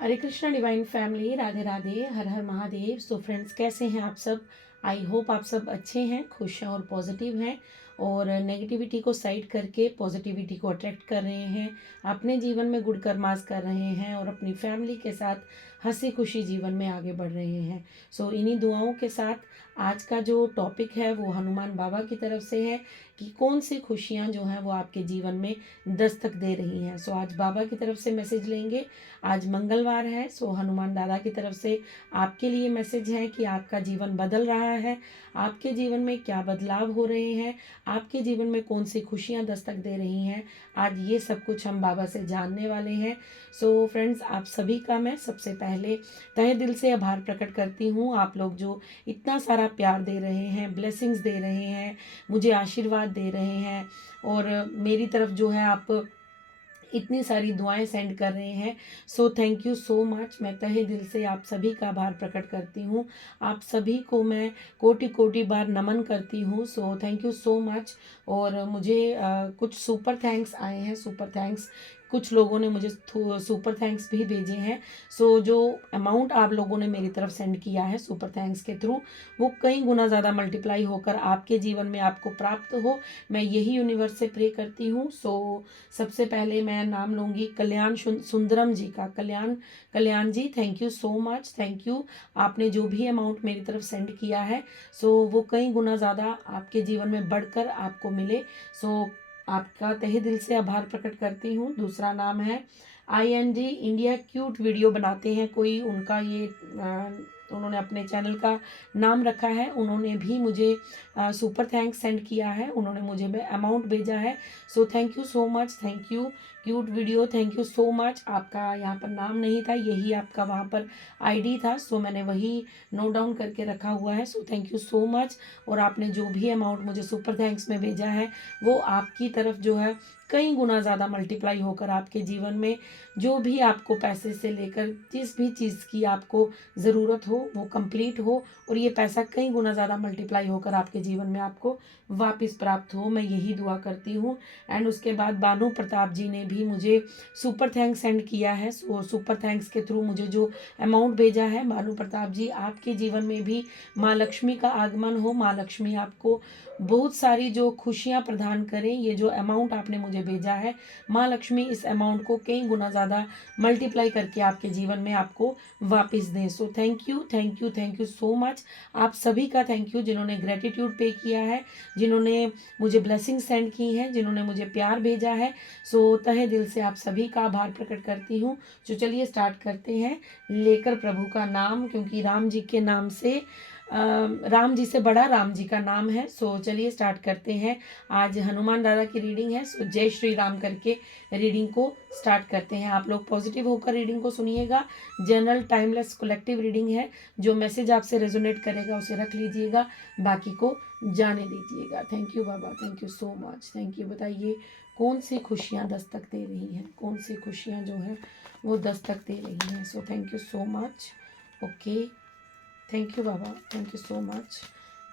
हरे Krishna divine family, Radhe Radhe, हर हर Mahadev. So friends, कैसे हैं आप सब? आई होप आप सब अच्छे हैं, खुश हैं और पॉजिटिव हैं और नेगेटिविटी को साइड करके पॉजिटिविटी को अट्रैक्ट कर रहे हैं, अपने जीवन में गुड कर्मास कर रहे हैं और अपनी फैमिली के साथ हंसी खुशी जीवन में आगे बढ़ रहे हैं। सो इन्हीं दुआओं के साथ आज का जो टॉपिक है वो हनुमान बाबा की तरफ से है कि कौन सी खुशियाँ जो हैं वो आपके जीवन में दस्तक दे रही हैं। सो आज बाबा की तरफ से मैसेज लेंगे। आज मंगलवार है, सो हनुमान दादा की तरफ से आपके लिए मैसेज है कि आपका जीवन बदल रहा है, आपके जीवन में क्या बदलाव हो रहे हैं, आपके जीवन में कौन सी खुशियां दस्तक दे रही हैं। आज ये सब कुछ हम बाबा से जानने वाले हैं। सो फ्रेंड्स, आप सभी का मैं सबसे पहले तहे दिल से आभार प्रकट करती हूँ। आप लोग जो इतना सारा प्यार दे रहे हैं, ब्लेसिंग्स दे रहे हैं, मुझे आशीर्वाद दे रहे हैं और मेरी तरफ जो है आप इतनी सारी दुआएं सेंड कर रहे हैं। सो थैंक यू सो मच। मैं तहे दिल से आप सभी का आभार प्रकट करती हूँ। आप सभी को मैं कोटि कोटि बार नमन करती हूँ। सो थैंक यू सो मच। और मुझे कुछ सुपर थैंक्स आए हैं, सुपर थैंक्स कुछ लोगों ने मुझे सुपर थैंक्स भी भेजे हैं। सो जो अमाउंट आप लोगों ने मेरी तरफ सेंड किया है सुपर थैंक्स के थ्रू, वो कई गुना ज़्यादा मल्टीप्लाई होकर आपके जीवन में आपको प्राप्त हो, मैं यही यूनिवर्स से प्रे करती हूँ। सो सबसे पहले मैं नाम लूँगी कल्याण सुंदरम जी का। Kalyan ji, thank you so much, thank you. आपने जो भी अमाउंट मेरी तरफ सेंड किया है सो वो कई गुना ज़्यादा आपके जीवन में बढ़कर आपको मिले। सो आपका तहे दिल से आभार प्रकट करती हूँ। दूसरा नाम है IND इंडिया। क्यूट वीडियो बनाते हैं कोई, उनका ये उन्होंने अपने चैनल का नाम रखा है। उन्होंने भी मुझे सुपर थैंक्स सेंड किया है, उन्होंने मुझे अमाउंट भेजा है। सो thank you so much, thank you. Cute video, thank you so much. आपका यहाँ पर नाम नहीं था, यही आपका वहाँ पर ID था, सो मैंने वही नोट डाउन करके रखा हुआ है। सो थैंक यू सो मच। और आपने जो भी अमाउंट मुझे सुपर थैंक्स में भेजा है वो आपकी तरफ जो है कई गुना ज़्यादा मल्टीप्लाई होकर आपके जीवन में जो भी आपको पैसे से लेकर जिस भी चीज़ की आपको ज़रूरत हो वो कंप्लीट हो और ये पैसा कई गुना ज़्यादा मल्टीप्लाई होकर आपके जीवन में आपको वापस प्राप्त हो, मैं यही दुआ करती हूँ। एंड उसके बाद बानू प्रताप जी ने भी मुझे सुपर थैंक्स सेंड किया है। सो सुपर थैंक्स के थ्रू मुझे जो अमाउंट भेजा है, बानू प्रताप जी आपके जीवन में भी माँ लक्ष्मी का आगमन हो, माँ लक्ष्मी आपको बहुत सारी जो खुशियाँ प्रदान करें। ये जो अमाउंट आपने मुझे भेजा है, माँ लक्ष्मी इस अमाउंट को कई गुना ज़्यादा मल्टीप्लाई करके आपके जीवन में आपको वापस दें। सो thank you, thank you, thank you so much. आप सभी का थैंक यू जिन्होंने ग्रेटिट्यूड पे किया है, जिन्होंने मुझे ब्लेसिंग सेंड की हैं, जिन्होंने मुझे प्यार भेजा है। सो तहे दिल से आप सभी का आभार प्रकट करती हूँ। तो चलिए स्टार्ट करते हैं लेकर प्रभु का नाम, क्योंकि राम जी के नाम से राम जी से बड़ा राम जी का नाम है। सो चलिए स्टार्ट करते हैं। आज हनुमान दादा की रीडिंग है, सो जय श्री राम करके रीडिंग को स्टार्ट करते हैं। आप लोग पॉजिटिव होकर रीडिंग को सुनिएगा। जनरल टाइमलेस कलेक्टिव रीडिंग है, जो मैसेज आपसे रेजोनेट करेगा उसे रख लीजिएगा, बाकी को जाने दीजिएगा। थैंक यू बाबा, thank you so much, thank you. बताइए कौन सी खुशियाँ दस्तक दे रही हैं, कौन सी खुशियाँ जो हैं वो दस्तक दे रही हैं। सो thank you so much. Okay, thank you बाबा, थैंक यू सो मच।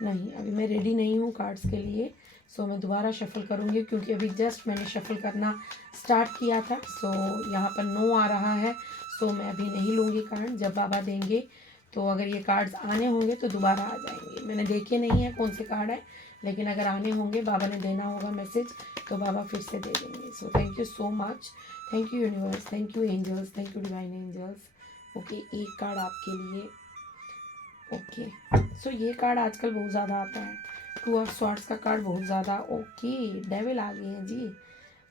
नहीं, अभी मैं रेडी नहीं हूँ कार्ड्स के लिए। सो मैं दोबारा शफल करूँगी, क्योंकि अभी जस्ट मैंने शफल करना स्टार्ट किया था। सो यहाँ पर नो आ रहा है, सो मैं अभी नहीं लूँगी कार्ड। जब बाबा देंगे तो अगर ये कार्ड्स आने होंगे तो दोबारा आ जाएंगे। मैंने देखे नहीं है कौन से कार्ड है, लेकिन अगर आने होंगे, बाबा ने देना होगा मैसेज, तो बाबा फिर से दे देंगे। So thank you so much, thank you universe, thank you angels, thank you divine angels. Okay, एक कार्ड आपके लिए। ओके, सो ये कार्ड आजकल बहुत ज़्यादा आता है, 2 ऑफ स्वॉर्ड्स का कार्ड बहुत ज़्यादा। ओके, डेविल आ गए हैं जी,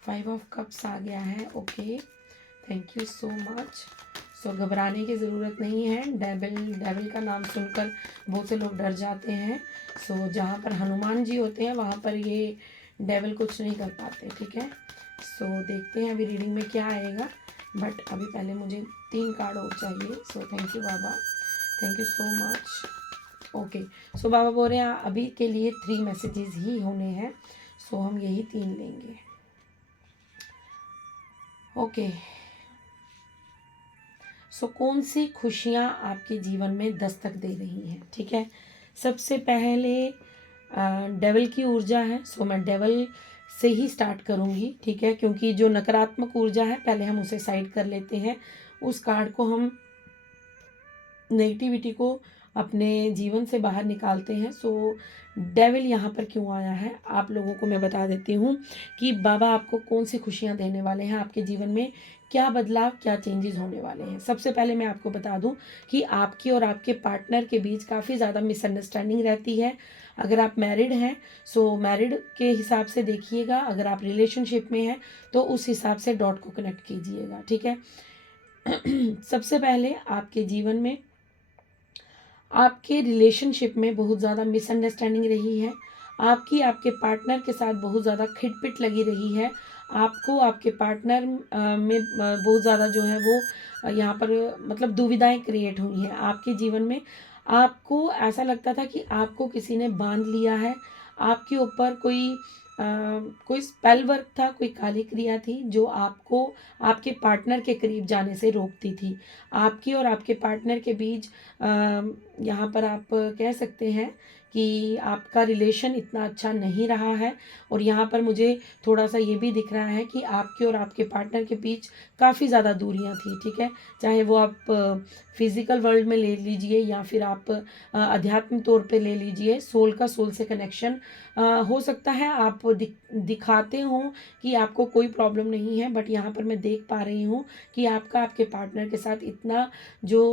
5 ऑफ कप्स आ गया है। Okay, thank you so much. So घबराने की ज़रूरत नहीं है। डेविल का नाम सुनकर बहुत से लोग डर जाते हैं। सो जहाँ पर हनुमान जी होते हैं वहाँ पर ये डेविल कुछ नहीं कर पाते, ठीक है। सो देखते हैं अभी रीडिंग में क्या आएगा, बट अभी पहले मुझे 3 कार्ड और चाहिए। सो थैंक यू बाबा, thank you so much. Okay, so बाबा बोल रहे हैं अभी के लिए 3 मैसेजेस ही होने हैं, सो हम यही 3 लेंगे। ओके, सो कौन सी खुशियाँ आपके जीवन में दस्तक दे रही हैं, ठीक है। सबसे पहले डेवल की ऊर्जा है। सो मैं डेवल से ही स्टार्ट करूँगी, ठीक है, क्योंकि जो नकारात्मक ऊर्जा है पहले हम उसे साइड कर लेते हैं, उस कार्ड को हम नेगेटिविटी को अपने जीवन से बाहर निकालते हैं। सो डेविल यहाँ पर क्यों आया है, आप लोगों को मैं बता देती हूँ कि बाबा आपको कौन सी खुशियाँ देने वाले हैं, आपके जीवन में क्या बदलाव, क्या चेंजेस होने वाले हैं। सबसे पहले मैं आपको बता दूं कि आपकी और आपके पार्टनर के बीच काफ़ी ज़्यादा मिसअंडरस्टैंडिंग रहती है। अगर आप मैरिड हैं सो मैरिड के हिसाब से देखिएगा, अगर आप रिलेशनशिप में हैं तो उस हिसाब से डॉट को कनेक्ट कीजिएगा, ठीक है। सबसे पहले आपके जीवन में आपके रिलेशनशिप में बहुत ज़्यादा मिसअंडरस्टैंडिंग रही है, आपकी आपके पार्टनर के साथ बहुत ज़्यादा खिटपिट लगी रही है, आपको आपके पार्टनर में बहुत ज़्यादा जो है वो यहाँ पर मतलब दुविधाएं क्रिएट हुई हैं आपके जीवन में। आपको ऐसा लगता था कि आपको किसी ने बांध लिया है, आपके ऊपर कोई स्पेल वर्क था, कोई काली क्रिया थी जो आपको आपके पार्टनर के करीब जाने से रोकती थी। आपकी और आपके पार्टनर के बीच यहाँ पर आप कह सकते हैं कि आपका रिलेशन इतना अच्छा नहीं रहा है। और यहाँ पर मुझे थोड़ा सा ये भी दिख रहा है कि आपके और आपके पार्टनर के बीच काफ़ी ज़्यादा दूरियाँ थी, ठीक है। चाहे वो आप फिज़िकल वर्ल्ड में ले लीजिए या फिर आप आध्यात्मिक तौर पे ले लीजिए, सोल का सोल से कनेक्शन हो सकता है। आप दिखाते हो कि आपको कोई प्रॉब्लम नहीं है, बट यहाँ पर मैं देख पा रही हूँ कि आपका आपके पार्टनर के साथ इतना जो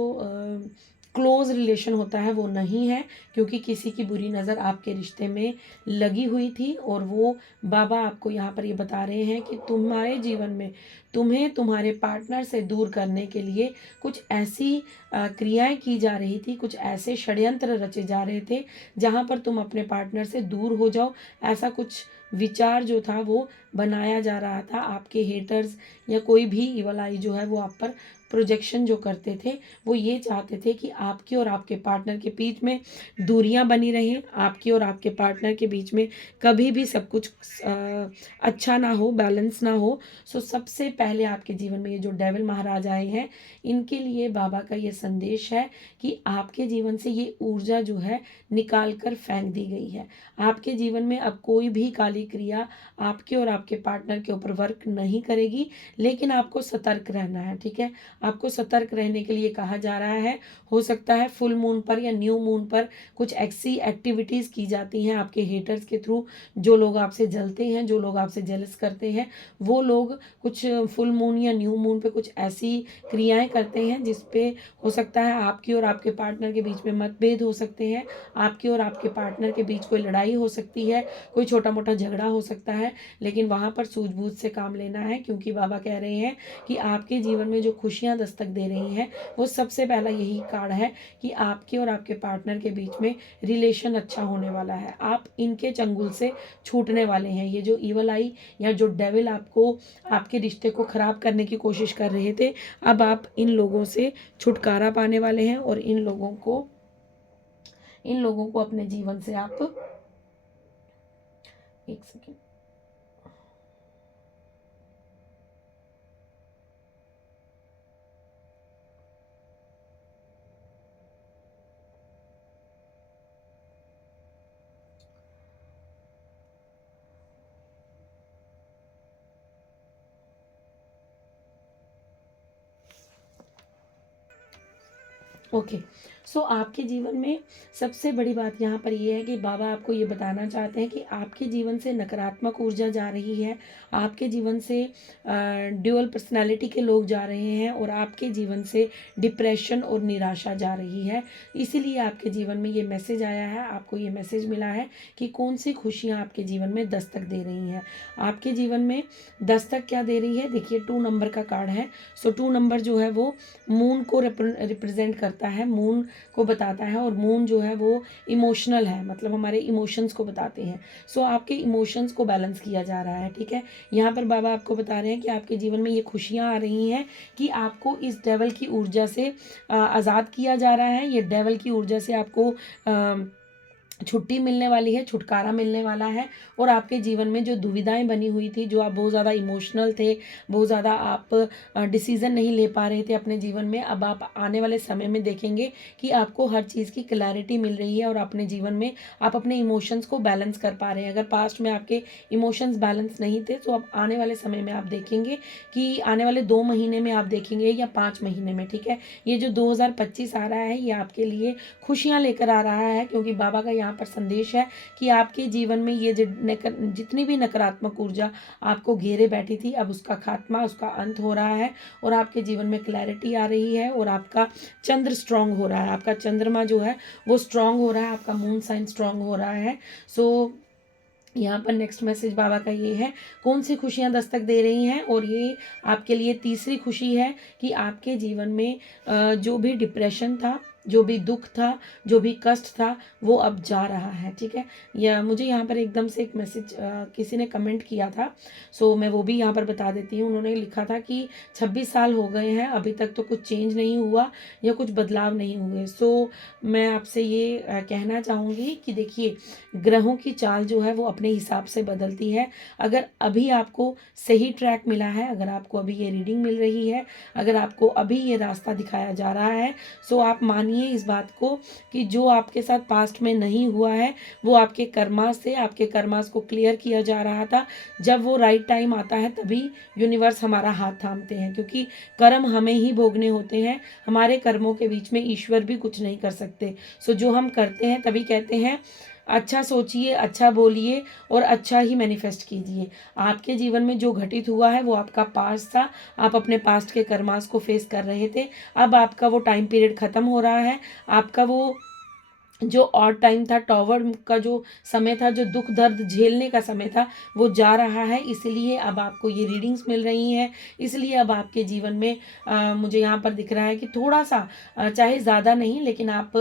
क्लोज रिलेशन होता है वो नहीं है, क्योंकि किसी की बुरी नज़र आपके रिश्ते में लगी हुई थी। और वो बाबा आपको यहाँ पर ये बता रहे हैं कि तुम्हारे जीवन में तुम्हें तुम्हारे पार्टनर से दूर करने के लिए कुछ ऐसी क्रियाएं की जा रही थी, कुछ ऐसे षड्यंत्र रचे जा रहे थे जहाँ पर तुम अपने पार्टनर से दूर हो जाओ। ऐसा कुछ विचार जो था वो बनाया जा रहा था। आपके हेटर्स या कोई भी इवल आई जो है वो आप पर प्रोजेक्शन जो करते थे, वो ये चाहते थे कि आपके और आपके पार्टनर के बीच में दूरियां बनी रहें, आपके और आपके पार्टनर के बीच में कभी भी सब कुछ अच्छा ना हो, बैलेंस ना हो। सो सबसे पहले आपके जीवन में ये जो डेविल महाराज आए हैं, इनके लिए बाबा का ये संदेश है कि आपके जीवन से ये ऊर्जा जो है निकाल कर फेंक दी गई है। आपके जीवन में अब कोई भी काली क्रिया आपके और आपके पार्टनर के ऊपर वर्क नहीं करेगी, लेकिन आपको सतर्क रहना है, ठीक है। आपको सतर्क रहने के लिए कहा जा रहा है। हो सकता है फुल मून पर या न्यू मून पर कुछ ऐसी एक्टिविटीज़ की जाती हैं आपके हेटर्स के थ्रू। जो लोग आपसे जलते हैं, जो लोग आपसे जेलस करते हैं, वो लोग कुछ फुल मून या न्यू मून पे कुछ ऐसी क्रियाएं करते हैं जिस पे हो सकता है आपकी और आपके पार्टनर के बीच में मतभेद हो सकते हैं, आपके और आपके पार्टनर के बीच कोई लड़ाई हो सकती है, कोई छोटा मोटा झगड़ा हो सकता है। लेकिन वहाँ पर सूझबूझ से काम लेना है, क्योंकि बाबा कह रहे हैं कि आपके जीवन में जो खुशियाँ दस्तक दे रही हैं वो सबसे पहला यही कार्ड है कि आपके और आपके पार्टनर के बीच में रिलेशन अच्छा होने वाला है। आप इनके चंगुल से छूटने वाले हैं। ये जो ईवल आई या जो डेविल आपको आपके रिश्ते को खराब करने की कोशिश कर रहे थे, अब आप इन लोगों से छुटकारा पाने वाले हैं और इन लोगों को अपने जीवन से आप एक सेकेंड ओके। सो आपके जीवन में सबसे बड़ी बात यहाँ पर ये है कि बाबा आपको ये बताना चाहते हैं कि आपके जीवन से नकारात्मक ऊर्जा जा रही है, आपके जीवन से ड्यूअल पर्सनालिटी के लोग जा रहे हैं और आपके जीवन से डिप्रेशन और निराशा जा रही है। इसीलिए आपके जीवन में ये मैसेज आया है, आपको ये मैसेज मिला है कि कौन सी खुशियाँ आपके जीवन में दस्तक दे रही हैं। आपके जीवन में दस्तक क्या दे रही है, देखिए 2 नंबर का कार्ड है। सो 2 नंबर जो है वो मून को रिप्रेजेंट करता है, मून को बताता है। और मून जो है वो इमोशनल है, मतलब हमारे इमोशंस को बताते हैं। सो आपके इमोशंस को बैलेंस किया जा रहा है, ठीक है। यहाँ पर बाबा आपको बता रहे हैं कि आपके जीवन में ये खुशियाँ आ रही हैं कि आपको इस डेवल की ऊर्जा से आज़ाद किया जा रहा है। ये डेवल की ऊर्जा से आपको छुट्टी मिलने वाली है, छुटकारा मिलने वाला है। और आपके जीवन में जो दुविधाएं बनी हुई थी, जो आप बहुत ज़्यादा इमोशनल थे, बहुत ज़्यादा आप डिसीज़न नहीं ले पा रहे थे अपने जीवन में, अब आप आने वाले समय में देखेंगे कि आपको हर चीज़ की क्लैरिटी मिल रही है और अपने जीवन में आप अपने इमोशंस को बैलेंस कर पा रहे हैं। अगर पास्ट में आपके इमोशंस बैलेंस नहीं थे, तो अब आने वाले समय में आप देखेंगे कि आने वाले 2 महीने में आप देखेंगे या 5 महीने में, ठीक है, ये जो 2025 आ रहा है ये आपके लिए खुशियाँ लेकर आ रहा है, क्योंकि बाबा का यहाँ पर संदेश है कि आपके जीवन में ये जितनी भी नकारात्मक ऊर्जा आपको घेरे बैठी थी, अब उसका खात्मा, उसका अंत हो रहा है और आपके जीवन में क्लैरिटी आ रही है और आपका चंद्र स्ट्रांग हो रहा है, आपका चंद्रमा जो है वो स्ट्रांग हो रहा है, आपका मून साइन स्ट्रांग हो रहा है। सो यहाँ पर नेक्स्ट मैसेज बाबा का ये है, कौन सी खुशियाँ दस्तक दे रही हैं, और ये आपके लिए तीसरी खुशी है कि आपके जीवन में जो भी डिप्रेशन था, जो भी दुख था, जो भी कष्ट था, वो अब जा रहा है, ठीक है। या मुझे यहाँ पर एकदम से एक मैसेज किसी ने कमेंट किया था, सो मैं वो भी यहाँ पर बता देती हूँ। उन्होंने लिखा था कि 26 साल हो गए हैं, अभी तक तो कुछ चेंज नहीं हुआ या कुछ बदलाव नहीं हुए। सो मैं आपसे ये कहना चाहूँगी कि देखिए, ग्रहों की चाल जो है वो अपने हिसाब से बदलती है। अगर अभी आपको सही ट्रैक मिला है, अगर आपको अभी ये रीडिंग मिल रही है, अगर आपको अभी ये रास्ता दिखाया जा रहा है, सो आप मानिए इस बात को कि जो आपके साथ पास्ट में नहीं हुआ है वो आपके कर्मास से, आपके कर्मास को क्लियर किया जा रहा था। जब वो राइट टाइम आता है तभी यूनिवर्स हमारा हाथ थामते हैं, क्योंकि कर्म हमें ही भोगने होते हैं, हमारे कर्मों के बीच में ईश्वर भी कुछ नहीं कर सकते। सो जो हम करते हैं, तभी कहते हैं अच्छा सोचिए, अच्छा बोलिए और अच्छा ही मैनिफेस्ट कीजिए। आपके जीवन में जो घटित हुआ है वो आपका पास्ट था, आप अपने पास्ट के कर्मास को फेस कर रहे थे। अब आपका वो टाइम पीरियड ख़त्म हो रहा है, आपका वो जो और टाइम था, टॉवर का जो समय था, जो दुख दर्द झेलने का समय था, वो जा रहा है। इसलिए अब आपको ये रीडिंग्स मिल रही हैं, इसलिए अब आपके जीवन में मुझे यहाँ पर दिख रहा है कि थोड़ा सा चाहे ज़्यादा नहीं, लेकिन आप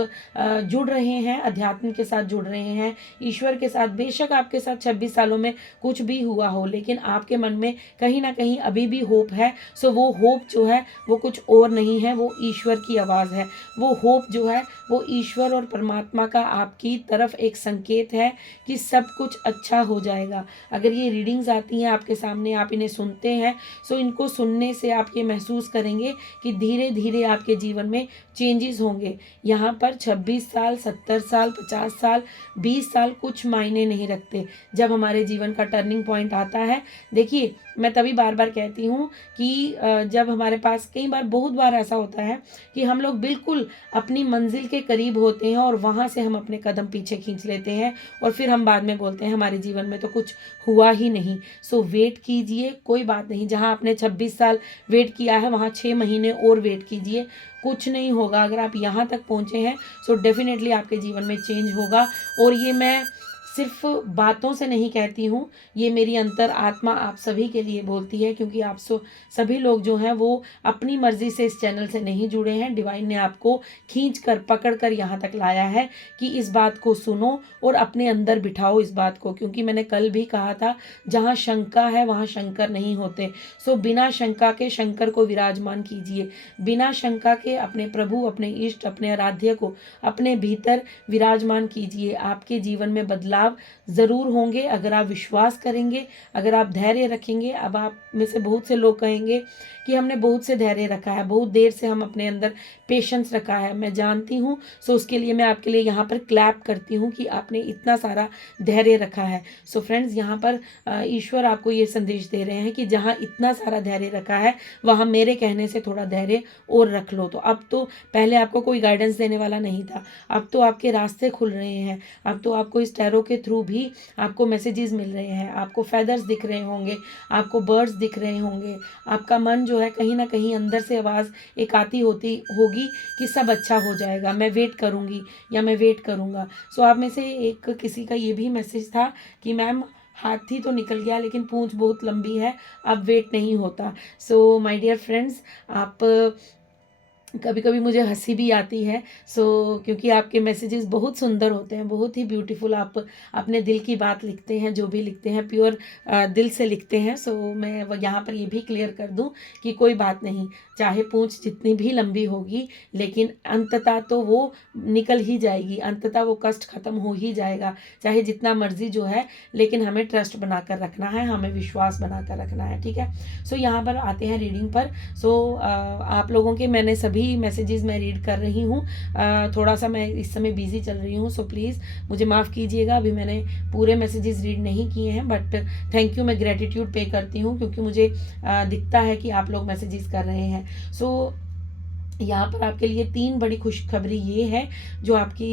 जुड़ रहे हैं, अध्यात्म के साथ जुड़ रहे हैं, ईश्वर के साथ। बेशक आपके साथ 26 सालों में कुछ भी हुआ हो, लेकिन आपके मन में कहीं ना कहीं अभी भी होप है। सो वो होप जो है वो कुछ और नहीं है, वो ईश्वर की आवाज़ है। वो होप जो है वो ईश्वर और परमात्मा का आपकी तरफ एक संकेत है कि सब कुछ अच्छा हो जाएगा। अगर ये रीडिंग्स आती हैं आपके सामने, आप इन्हें सुनते हैं, सो इनको सुनने से आप ये महसूस करेंगे कि धीरे धीरे आपके जीवन में चेंजेस होंगे। यहाँ पर 26 साल, 70 साल, 50 साल, 20 साल कुछ मायने नहीं रखते। जब हमारे जीवन का टर्निंग पॉइंट आता है, देखिए मैं तभी बार बार कहती हूँ कि जब हमारे पास, कई बार, बहुत बार ऐसा होता है कि हम लोग बिल्कुल अपनी मंजिल के करीब होते हैं और वहाँ से हम अपने कदम पीछे खींच लेते हैं और फिर हम बाद में बोलते हैं हमारे जीवन में तो कुछ हुआ ही नहीं। सो वेट कीजिए, कोई बात नहीं। जहाँ आपने 26 साल वेट किया है, वहाँ 6 महीने और वेट कीजिए, कुछ नहीं होगा। अगर आप यहाँ तक पहुँचे हैं, सो डेफिनेटली आपके जीवन में चेंज होगा। और ये मैं सिर्फ बातों से नहीं कहती हूँ, ये मेरी अंतर आत्मा आप सभी के लिए बोलती है, क्योंकि आप सभी लोग जो हैं वो अपनी मर्जी से इस चैनल से नहीं जुड़े हैं। डिवाइन ने आपको खींच कर, पकड़ कर यहाँ तक लाया है कि इस बात को सुनो और अपने अंदर बिठाओ इस बात को, क्योंकि मैंने कल भी कहा था, जहाँ शंका है वहाँ शंकर नहीं होते। सो बिना शंका के शंकर को विराजमान कीजिए, बिना शंका के अपने प्रभु, अपने इष्ट, अपने आराध्य को अपने भीतर विराजमान कीजिए। आपके जीवन में बदलाव जरूर होंगे अगर आप विश्वास करेंगे, अगर आप धैर्य रखेंगे। अब आप में से बहुत से लोग कहेंगे कि हमने बहुत से धैर्य रखा है, बहुत देर से हम अपने अंदर पेशेंस रखा है। मैं जानती हूँ, सो उसके लिए मैं आपके लिए यहाँ पर क्लैप करती हूँ कि आपने इतना सारा धैर्य रखा है। सो फ्रेंड्स, यहाँ पर ईश्वर आपको ये संदेश दे रहे हैं कि जहाँ इतना सारा धैर्य रखा है, वहाँ मेरे कहने से थोड़ा धैर्य और रख लो। तो अब तो, पहले आपको कोई गाइडेंस देने वाला नहीं था, अब तो आपके रास्ते खुल रहे हैं। अब तो आपको इस टैरो के थ्रू भी आपको मैसेजेस मिल रहे हैं, आपको फेदर्स दिख रहे होंगे, आपको बर्ड्स दिख रहे होंगे। आपका मन जो है, कहीं ना कहीं अंदर से आवाज़ एक आती होती होगी कि सब अच्छा हो जाएगा, मैं वेट करूँगी या मैं वेट करूँगा। सो आप में से एक किसी का ये भी मैसेज था कि मैम, हाथी तो निकल गया लेकिन पूंछ बहुत लंबी है, अब वेट नहीं होता। सो माय डियर फ्रेंड्स, आप कभी कभी मुझे हंसी भी आती है। क्योंकि आपके मैसेजेस बहुत सुंदर होते हैं, बहुत ही ब्यूटीफुल। आप अपने दिल की बात लिखते हैं, जो भी लिखते हैं प्योर दिल से लिखते हैं। मैं यहाँ पर ये भी क्लियर कर दूँ कि कोई बात नहीं, चाहे पूंछ जितनी भी लंबी होगी, लेकिन अंततः तो वो निकल ही जाएगी, अंततः वो कष्ट खत्म हो ही जाएगा, चाहे जितना मर्जी जो है। लेकिन हमें ट्रस्ट बनाकर रखना है, हमें विश्वास बनाकर रखना है, ठीक है। यहाँ पर आते हैं रीडिंग पर। आप लोगों के मैंने सभी मैसेजेस मैं रीड कर रही हूँ। थोड़ा सा मैं इस समय बिजी चल रही हूँ, सो प्लीज़ मुझे माफ़ कीजिएगा, अभी मैंने पूरे मैसेजेस रीड नहीं किए हैं, बट थैंक यू, मैं ग्रेटिट्यूड पे करती हूँ क्योंकि मुझे दिखता है कि आप लोग मैसेजेस कर रहे हैं। यहाँ पर आपके लिए 3 बड़ी खुशखबरी ये है जो आपकी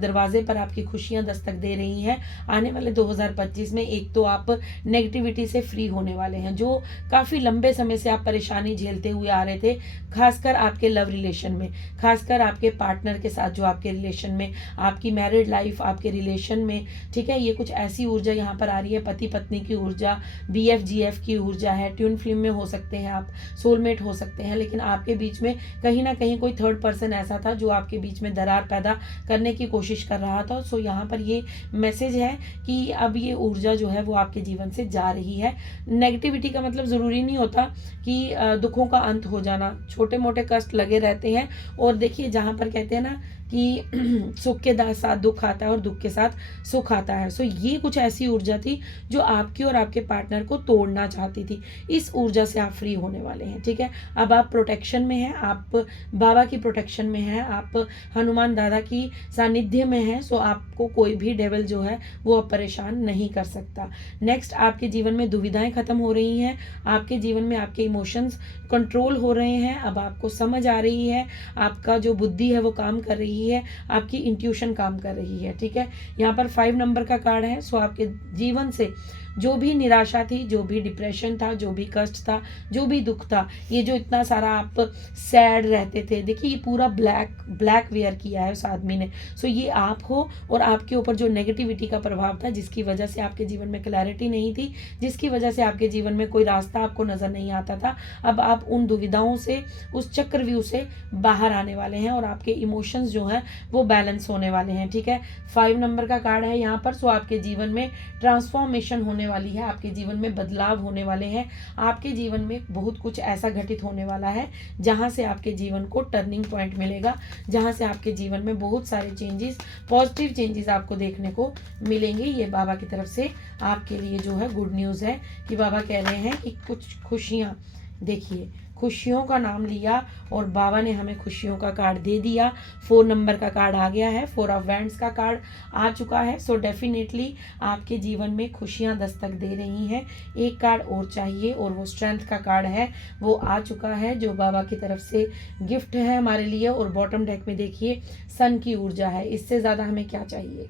दरवाजे पर आपकी खुशियाँ दस्तक दे रही हैं आने वाले 2025 में। एक तो आप नेगेटिविटी से फ्री होने वाले हैं, जो काफ़ी लंबे समय से आप परेशानी झेलते हुए आ रहे थे, खासकर आपके लव रिलेशन में, खासकर आपके पार्टनर के साथ जो आपके रिलेशन में, आपकी मैरिड लाइफ, आपके रिलेशन में, ठीक है। ये कुछ ऐसी ऊर्जा यहाँ पर आ रही है, पति पत्नी की ऊर्जा, BF-GF की ऊर्जा है, ट्यून फिल्म में हो सकते हैं आप, सोलमेट हो सकते हैं, लेकिन आपके बीच में कहीं ना कहीं कोई थर्ड पर्सन ऐसा था जो आपके बीच में दरार पैदा करने की कोशिश कर रहा था। यहाँ पर ये मैसेज है कि अब ये ऊर्जा जो है वो आपके जीवन से जा रही है। नेगेटिविटी का मतलब ज़रूरी नहीं होता कि दुखों का अंत हो जाना, छोटे मोटे कष्ट लगे रहते हैं। और देखिए, जहाँ पर कहते हैं ना कि सुख के साथ दुख आता है और दुख के साथ सुख आता है। ये कुछ ऐसी ऊर्जा थी जो आपकी और आपके पार्टनर को तोड़ना चाहती थी। इस ऊर्जा से आप फ्री होने वाले हैं, ठीक है। अब आप प्रोटेक्शन में हैं, आप बाबा की प्रोटेक्शन में हैं, आप हनुमान दादा की सानिध्य में हैं। आपको कोई भी डेविल जो है वो अब परेशान नहीं कर सकता। नेक्स्ट, आपके जीवन में दुविधाएं खत्म हो रही हैं, आपके जीवन में आपके इमोशंस कंट्रोल हो रहे हैं, अब आपको समझ आ रही है, आपका जो बुद्धि है वो काम कर रही है, आपकी इंट्यूशन काम कर रही है, ठीक है। यहाँ पर 5 नंबर का कार्ड है। आपके जीवन से जो भी निराशा थी, जो भी डिप्रेशन था, जो भी कष्ट था, जो भी दुख था, ये जो इतना सारा आप सैड रहते थे, देखिए ये पूरा ब्लैक वेयर किया है उस आदमी ने। ये आप हो और आपके ऊपर जो नेगेटिविटी का प्रभाव था, जिसकी वजह से आपके जीवन में क्लैरिटी नहीं थी, जिसकी वजह से आपके जीवन में कोई रास्ता आपको नजर नहीं आता था, अब आप उन दुविधाओं से, उस चक्रव्यूह से बाहर आने वाले हैं और आपके इमोशंस जो हैं वो बैलेंस होने वाले हैं, ठीक है। 5 नंबर का कार्ड है यहाँ पर। आपके जीवन में ट्रांसफॉर्मेशन होने वाली है, आपके जीवन में बदलाव होने वाले हैं, आपके जीवन में बहुत कुछ ऐसा घटित होने वाला है जहां से आपके जीवन को टर्निंग पॉइंट मिलेगा, जहां से आपके जीवन में बहुत सारे चेंजेस, पॉजिटिव चेंजेस आपको देखने को मिलेंगे। ये बाबा की तरफ से आपके लिए जो है गुड न्यूज़ है कि बाबा कह रहे हैं कि कुछ खुशियाँ, देखिए खुशियों का नाम लिया और बाबा ने हमें खुशियों का कार्ड दे दिया। 4 नंबर का कार्ड आ गया है, 4 ऑफ वैंड्स का कार्ड आ चुका है। डेफिनेटली आपके जीवन में खुशियां दस्तक दे रही हैं। एक कार्ड और चाहिए और वो स्ट्रेंथ का कार्ड है, वो आ चुका है जो बाबा की तरफ से गिफ्ट है हमारे लिए। और बॉटम डेक में देखिए सन की ऊर्जा है। इससे ज़्यादा हमें क्या चाहिए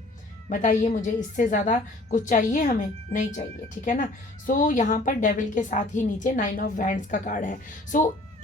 बताइए मुझे, इससे ज़्यादा कुछ चाहिए हमें? नहीं चाहिए, ठीक है ना। यहाँ पर डेविल के साथ ही नीचे 9 ऑफ वैंड्स का कार्ड है।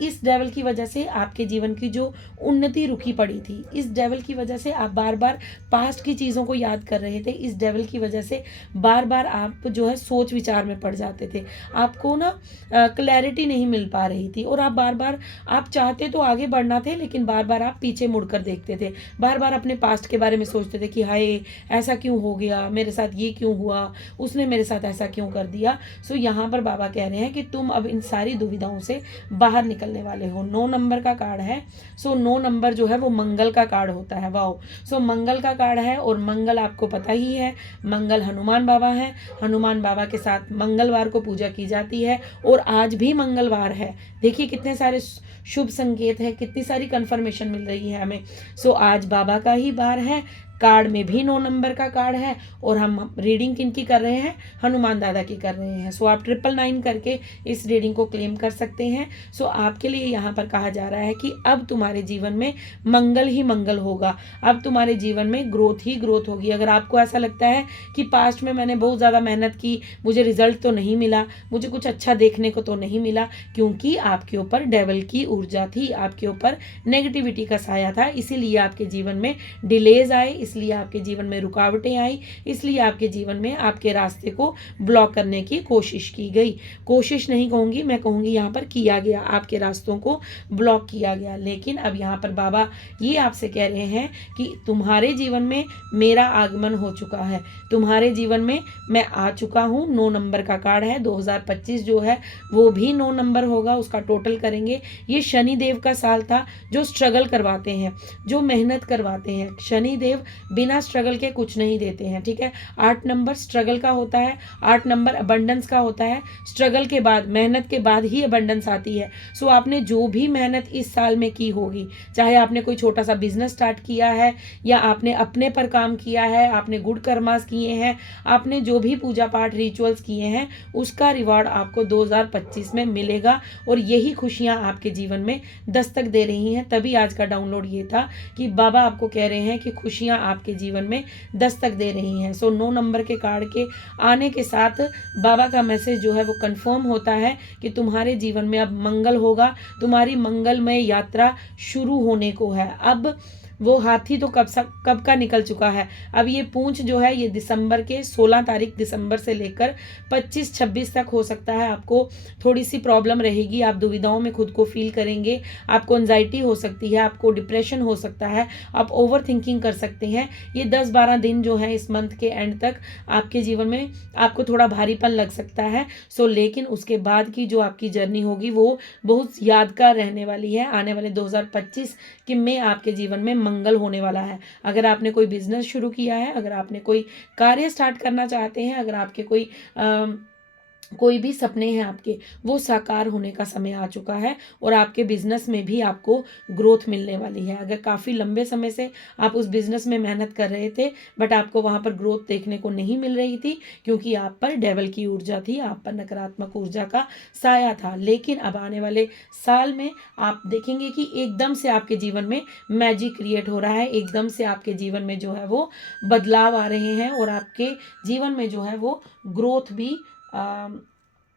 इस डेविल की वजह से आपके जीवन की जो उन्नति रुकी पड़ी थी, इस डेविल की वजह से आप बार बार पास्ट की चीज़ों को याद कर रहे थे, इस डेविल की वजह से बार बार आप जो है सोच विचार में पड़ जाते थे, आपको ना क्लैरिटी नहीं मिल पा रही थी और आप बार बार, आप चाहते तो आगे बढ़ना थे लेकिन बार बार आप पीछे मुड़कर देखते थे, बार बार अपने पास्ट के बारे में सोचते थे कि हाय ऐसा क्यों हो गया, मेरे साथ ये क्यों हुआ, उसने मेरे साथ ऐसा क्यों कर दिया। यहाँ पर बाबा कह रहे हैं कि तुम अब इन सारी दुविधाओं से बाहर निकलने वाले हो। 9 नंबर का कार्ड है। 9 नंबर जो है वो मंगल का कार्ड होता है। वाओ। मंगल का कार्ड है और मंगल आपको पता ही है, मंगल हनुमान बाबा है। हनुमान बाबा के साथ मंगलवार को पूजा की जाती है और आज भी मंगलवार है। देखिए कितने सारे शुभ संकेत हैं, कितनी सारी कंफर्मेशन मिल रही है हमें। आज बाबा का ही बार है, कार्ड में भी 9 नंबर का कार्ड है और हम रीडिंग किनकी कर रहे हैं? हनुमान दादा की कर रहे हैं। आप 999 करके इस रीडिंग को क्लेम कर सकते हैं। आपके लिए यहाँ पर कहा जा रहा है कि अब तुम्हारे जीवन में मंगल ही मंगल होगा, अब तुम्हारे जीवन में ग्रोथ ही ग्रोथ होगी। अगर आपको ऐसा लगता है कि पास्ट में मैंने बहुत ज़्यादा मेहनत की, मुझे रिजल्ट तो नहीं मिला, मुझे कुछ अच्छा देखने को तो नहीं मिला, क्योंकि आपके ऊपर डेविल की ऊर्जा थी, आपके ऊपर नेगेटिविटी का साया था, इसीलिए आपके जीवन में डिलेज आए, इसलिए आपके जीवन में रुकावटें आई, इसलिए आपके जीवन में आपके रास्ते को ब्लॉक करने की कोशिश की गई। कोशिश नहीं कहूँगी, मैं कहूँगी यहाँ पर किया गया, आपके रास्तों को ब्लॉक किया गया। लेकिन अब यहाँ पर बाबा ये आपसे कह रहे हैं कि तुम्हारे जीवन में मेरा आगमन हो चुका है, तुम्हारे जीवन में मैं आ चुका हूँ। 9 नंबर का कार्ड है, 2025 जो है वो भी 9 नंबर होगा, उसका टोटल करेंगे। ये शनि देव का साल था, जो स्ट्रगल करवाते हैं, जो मेहनत करवाते हैं। शनि देव बिना स्ट्रगल के कुछ नहीं देते हैं, ठीक है। 8 नंबर स्ट्रगल का होता है, 8 नंबर अबंडेंस का होता है। स्ट्रगल के बाद, मेहनत के बाद ही अबंडेंस आती है। सो आपने जो भी मेहनत इस साल में की होगी, चाहे आपने कोई छोटा सा बिजनेस स्टार्ट किया है, या आपने अपने पर काम किया है, आपने गुड कर्मास किए हैं, आपने जो भी पूजा पाठ रिचुअल्स किए हैं, उसका रिवॉर्ड आपको 2025 में मिलेगा। और यही खुशियां आपके जीवन में दस्तक दे रही हैं। तभी आज का डाउनलोड ये था कि बाबा आपको कह रहे हैं कि खुशियां आपके जीवन में दस्तक दे रही हैं। सो 9 नंबर के कार्ड के आने के साथ बाबा का मैसेज जो है वो कंफर्म होता है कि तुम्हारे जीवन में अब मंगल होगा, तुम्हारी मंगलमय यात्रा शुरू होने को है। अब वो हाथी तो कब का निकल चुका है। अब ये पूंछ जो है ये दिसंबर के 16 तारीख दिसंबर से लेकर 25-26 तक हो सकता है आपको थोड़ी सी प्रॉब्लम रहेगी, आप दुविधाओं में खुद को फील करेंगे, आपको एंजाइटी हो सकती है, आपको डिप्रेशन हो सकता है, आप ओवर थिंकिंग कर सकते हैं। ये 10-12 दिन जो है इस मंथ के एंड तक आपके जीवन में आपको थोड़ा भारीपन लग सकता है। लेकिन उसके बाद की जो आपकी जर्नी होगी वो बहुत यादगार रहने वाली है। आने वाले 2025 के में आपके जीवन में मंगल होने वाला है। अगर आपने कोई बिजनेस शुरू किया है, अगर आपने कोई कार्य स्टार्ट करना चाहते हैं, अगर आपके कोई भी सपने हैं आपके, वो साकार होने का समय आ चुका है। और आपके बिजनेस में भी आपको ग्रोथ मिलने वाली है। अगर काफ़ी लंबे समय से आप उस बिजनेस में मेहनत कर रहे थे बट आपको वहाँ पर ग्रोथ देखने को नहीं मिल रही थी, क्योंकि आप पर डेविल की ऊर्जा थी, आप पर नकारात्मक ऊर्जा का साया था। लेकिन अब आने वाले साल में आप देखेंगे कि एकदम से आपके जीवन में मैजिक क्रिएट हो रहा है, एकदम से आपके जीवन में जो है वो बदलाव आ रहे हैं, और आपके जीवन में जो है वो ग्रोथ भी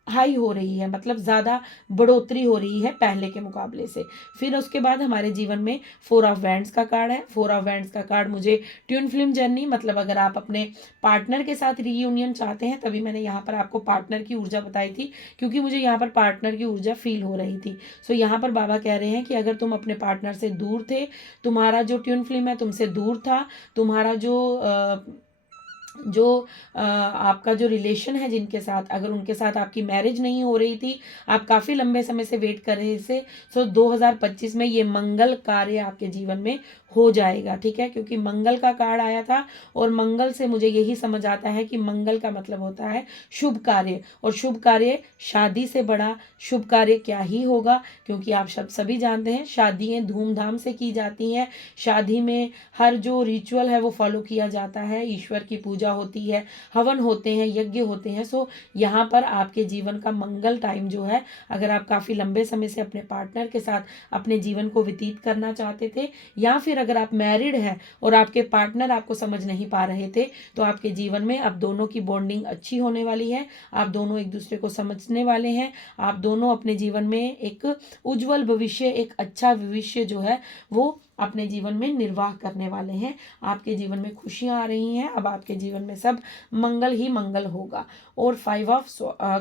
हाई हो रही है, मतलब ज़्यादा बढ़ोतरी हो रही है पहले के मुकाबले से। फिर उसके बाद हमारे जीवन में 4 ऑफ वैंड्स का कार्ड है। 4 ऑफ वैंड्स का कार्ड मुझे ट्विन फ्लेम जर्नी, मतलब अगर आप अपने पार्टनर के साथ रीयूनियन चाहते हैं, तभी मैंने यहाँ पर आपको पार्टनर की ऊर्जा बताई थी, क्योंकि मुझे यहाँ पर पार्टनर की ऊर्जा फील हो रही थी। यहाँ पर बाबा कह रहे हैं कि अगर तुम अपने पार्टनर से दूर थे, तुम्हारा जो ट्विन फ्लेम है तुमसे दूर था, तुम्हारा जो आपका जो रिलेशन है जिनके साथ, अगर उनके साथ आपकी मैरिज नहीं हो रही थी, आप काफ़ी लंबे समय से वेट कर रहे थे, 2025 में ये मंगल कार्य आपके जीवन में हो जाएगा, ठीक है। क्योंकि मंगल का कार्ड आया था, और मंगल से मुझे यही समझ आता है कि मंगल का मतलब होता है शुभ कार्य, और शुभ कार्य शादी से बड़ा शुभ कार्य क्या ही होगा। क्योंकि आप सभी जानते हैं शादियाँ धूमधाम से की जाती हैं, शादी में हर जो रिचुअल है वो फॉलो किया जाता है, ईश्वर की पूजा होती है, हवन होते हैं, यज्ञ होते हैं। यहाँ पर आपके जीवन का मंगल टाइम जो है, अगर आप काफ़ी लंबे समय से अपने पार्टनर के साथ अपने जीवन को व्यतीत करना चाहते थे, या फिर अगर आप मैरिड हैं और आपके पार्टनर आपको समझ नहीं पा रहे थे, तो आपके जीवन में अब दोनों की बॉन्डिंग अच्छी होने वाली है, आप दोनों एक दूसरे को समझने वाले हैं, आप दोनों अपने जीवन में एक उज्जवल भविष्य, एक अच्छा भविष्य जो है वो अपने जीवन में निर्वाह करने वाले हैं। आपके जीवन में खुशियां आ रही हैं, अब आपके जीवन में सब मंगल ही मंगल होगा। और 5 ऑफ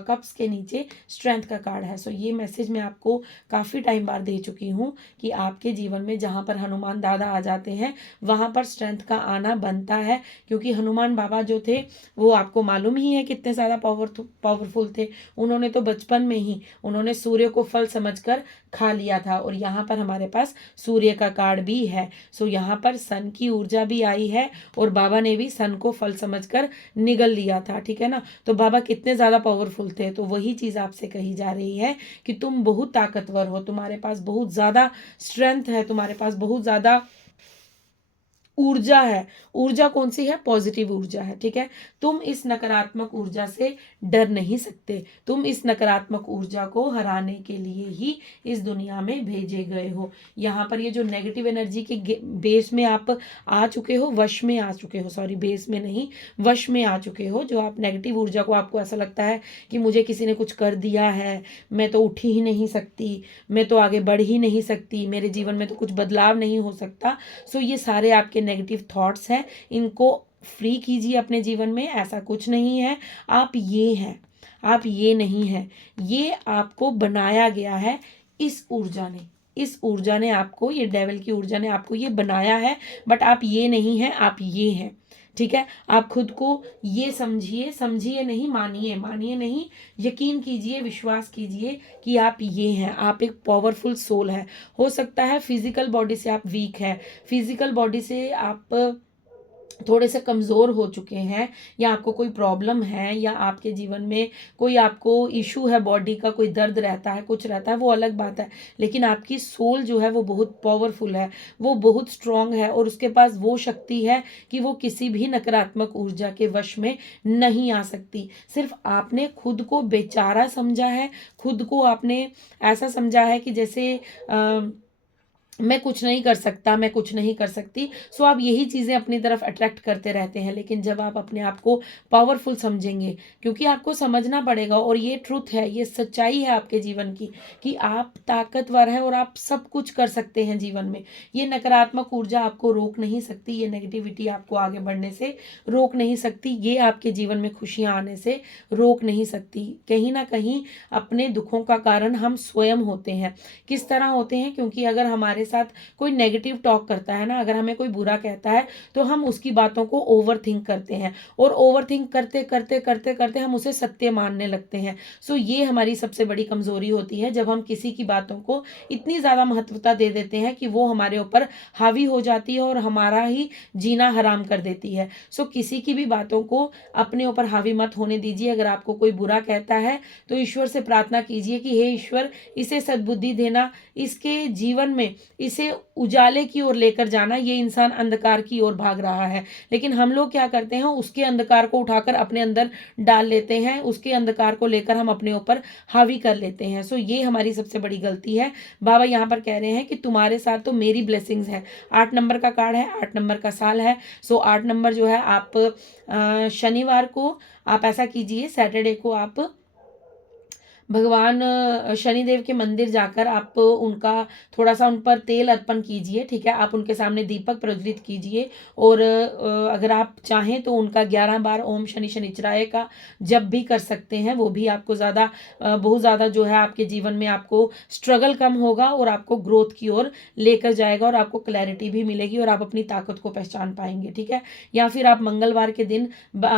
कप्स के नीचे स्ट्रेंथ का कार्ड है। ये मैसेज मैं आपको काफ़ी टाइम बाद दे चुकी हूँ कि आपके जीवन में जहाँ पर हनुमान दादा आ जाते हैं वहाँ पर स्ट्रेंथ का आना बनता है, क्योंकि हनुमान बाबा जो थे वो आपको मालूम ही है कितने ज़्यादा पावरफुल थे। उन्होंने तो बचपन में ही उन्होंने सूर्य को फल समझकर खा लिया था, और यहाँ पर हमारे पास सूर्य का कार्ड भी है। यहाँ पर सन की ऊर्जा भी आई है, और बाबा ने भी सन को फल समझकर निगल लिया था, ठीक है ना। तो बाबा कितने ज़्यादा पावरफुल थे। तो वही चीज़ आपसे कही जा रही है कि तुम बहुत ताकतवर हो, तुम्हारे पास बहुत ज़्यादा स्ट्रेंथ है, तुम्हारे पास बहुत ज़्यादा ऊर्जा है। ऊर्जा कौन सी है? पॉजिटिव ऊर्जा है, ठीक है। तुम इस नकारात्मक ऊर्जा से डर नहीं सकते, तुम इस नकारात्मक ऊर्जा को हराने के लिए ही इस दुनिया में भेजे गए हो। यहाँ पर ये जो नेगेटिव एनर्जी के बेस में आप आ चुके हो, वश में आ चुके हो, सॉरी बेस में नहीं, वश में आ चुके हो। जो आप नेगेटिव ऊर्जा को, आपको ऐसा लगता है कि मुझे किसी ने कुछ कर दिया है, मैं तो उठ ही नहीं सकती, मैं तो आगे बढ़ ही नहीं सकती, मेरे जीवन में तो कुछ बदलाव नहीं हो सकता। ये सारे आपके नेगेटिव थॉट्स हैं इनको फ्री कीजिए अपने जीवन में। ऐसा कुछ नहीं है, आप ये हैं, आप ये नहीं हैं, ये आपको बनाया गया है इस ऊर्जा ने, इस ऊर्जा ने आपको, ये डेविल की ऊर्जा ने आपको ये बनाया है, बट आप ये नहीं हैं, आप ये हैं। ठीक है, आप खुद को ये समझिए, समझिए नहीं, मानिए, मानिए नहीं, यकीन कीजिए, विश्वास कीजिए कि आप ये हैं, आप एक पावरफुल सोल है। हो सकता है फिजिकल बॉडी से आप वीक है, फिजिकल बॉडी से आप थोड़े से कमज़ोर हो चुके हैं, या आपको कोई प्रॉब्लम है, या आपके जीवन में कोई आपको इशू है, बॉडी का कोई दर्द रहता है, कुछ रहता है, वो अलग बात है। लेकिन आपकी सोल जो है वो बहुत पावरफुल है, वो बहुत स्ट्रांग है, और उसके पास वो शक्ति है कि वो किसी भी नकारात्मक ऊर्जा के वश में नहीं आ सकती। सिर्फ आपने खुद को बेचारा समझा है, खुद को आपने ऐसा समझा है कि जैसे मैं कुछ नहीं कर सकता, मैं कुछ नहीं कर सकती। सो आप यही चीज़ें अपनी तरफ अट्रैक्ट करते रहते हैं। लेकिन जब आप अपने आप को पावरफुल समझेंगे, क्योंकि आपको समझना पड़ेगा, और ये ट्रुथ है, ये सच्चाई है आपके जीवन की, कि आप ताकतवर हैं और आप सब कुछ कर सकते हैं जीवन में। ये नकारात्मक ऊर्जा आपको रोक नहीं सकती, ये नेगेटिविटी आपको आगे बढ़ने से रोक नहीं सकती, ये आपके जीवन में खुशियाँ आने से रोक नहीं सकती। कहीं ना कहीं अपने दुखों का कारण हम स्वयं होते हैं। किस तरह होते हैं? क्योंकि अगर हमारे साथ कोई नेगेटिव टॉक करता है ना, अगर हमें कोई बुरा कहता है, तो हम उसकी बातों को ओवर थिंक करते हैं, और ओवर थिंक करते करते करते करते हम उसे सत्य मानने लगते हैं। सो ये हमारी सबसे बड़ी कमजोरी होती है, जब हम किसी की बातों को इतनी ज़्यादा महत्वता दे देते हैं कि वो हमारे ऊपर हावी हो जाती है और हमारा ही जीना हराम कर देती है। सो किसी की भी बातों को अपने ऊपर हावी मत होने दीजिए। अगर आपको कोई बुरा कहता है तो ईश्वर से प्रार्थना कीजिए कि हे ईश्वर, इसे सद्बुद्धि देना, इसके जीवन में इसे उजाले की ओर लेकर जाना। ये इंसान अंधकार की ओर भाग रहा है, लेकिन हम लोग क्या करते हैं, उसके अंधकार को उठाकर अपने अंदर डाल लेते हैं, उसके अंधकार को लेकर हम अपने ऊपर हावी कर लेते हैं। सो ये हमारी सबसे बड़ी गलती है। बाबा यहाँ पर कह रहे हैं कि तुम्हारे साथ तो मेरी ब्लेसिंग्स है। 8 नंबर का कार्ड है, 8 नंबर का साल है। सो 8 नंबर जो है, आप शनिवार को आप ऐसा कीजिए, सैटरडे को आप भगवान शनिदेव के मंदिर जाकर आप उनका थोड़ा सा उन पर तेल अर्पण कीजिए। ठीक है, आप उनके सामने दीपक प्रज्वलित कीजिए, और अगर आप चाहें तो उनका 11 बार ओम शनि शनिचराय का जब भी कर सकते हैं, वो भी आपको ज़्यादा बहुत ज़्यादा जो है आपके जीवन में आपको स्ट्रगल कम होगा, और आपको ग्रोथ की ओर लेकर जाएगा, और आपको क्लैरिटी भी मिलेगी, और आप अपनी ताकत को पहचान पाएंगे। ठीक है, या फिर आप मंगलवार के दिन